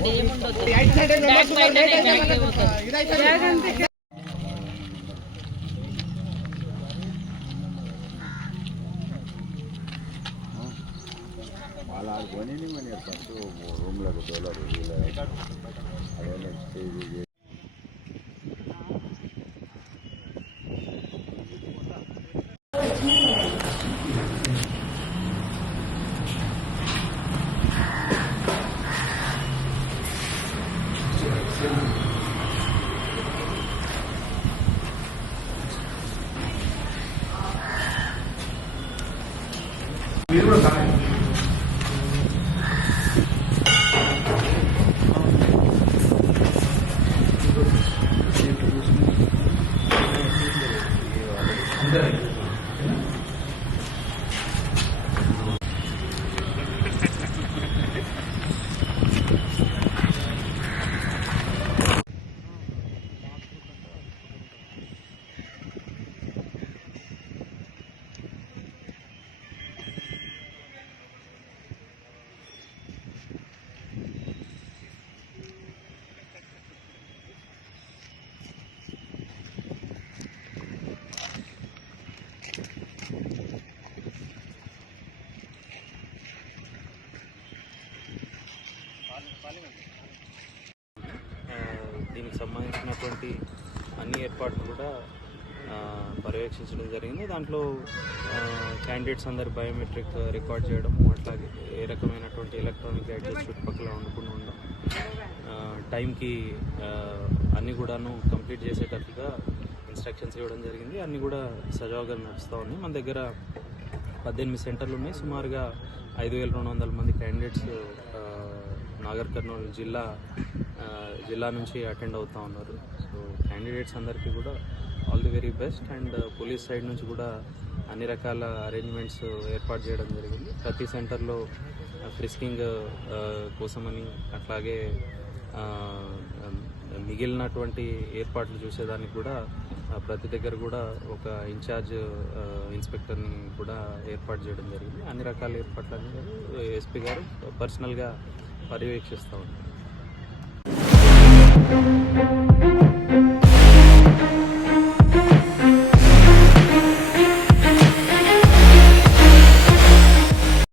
ఉండదండి, ఏముండదు. బ్యాగ్ బయటనే బ్యాగ్ పోతుంది. అలా ఆడుకొని మన ఫస్ట్ రూమ్లకు తోలరు అదే స్టేజ్ మీరు కూడా సాయం దీనికి సంబంధించినటువంటి అన్ని ఏర్పాట్లు కూడా పర్యవేక్షించడం జరిగింది. దాంట్లో క్యాండిడేట్స్ అందరు బయోమెట్రిక్ రికార్డ్ చేయడం, అట్లాగే ఏ రకమైనటువంటి ఎలక్ట్రానిక్ గ్యాడ్జెట్స్ చుట్టుపక్కల ఉండకుండా ఉండడం, టైంకి అన్నీ కూడాను కంప్లీట్ చేసేటట్టుగా ఇన్స్ట్రక్షన్స్ ఇవ్వడం జరిగింది. అన్నీ కూడా సజావుగా నడుస్తూ ఉన్నాయి. మన దగ్గర 18 సెంటర్లు ఉన్నాయి. సుమారుగా 5200 మంది క్యాండిడేట్స్ నాగర్ కర్నూలు జిల్లా నుంచి అటెండ్ అవుతూ ఉన్నారు. సో క్యాండిడేట్స్ అందరికీ కూడా all the very best. And police side నుంచి కూడా అన్ని రకాల అరేంజ్మెంట్స్ ఏర్పాటు చేయడం జరిగింది. ప్రతి సెంటర్లో ఫ్రిస్కింగ్ కోసమని, అట్లాగే మిగిలినటువంటి ఏర్పాట్లు చూసేదానికి కూడా ప్రతి దగ్గర కూడా ఒక ఇన్ఛార్జ్ ఇన్స్పెక్టర్ని కూడా ఏర్పాటు చేయడం జరిగింది. అన్ని రకాల ఏర్పాట్లన్నీ ఎస్పీ గారు పర్సనల్గా పర్యవేక్షిస్తూ ఉన్నారు.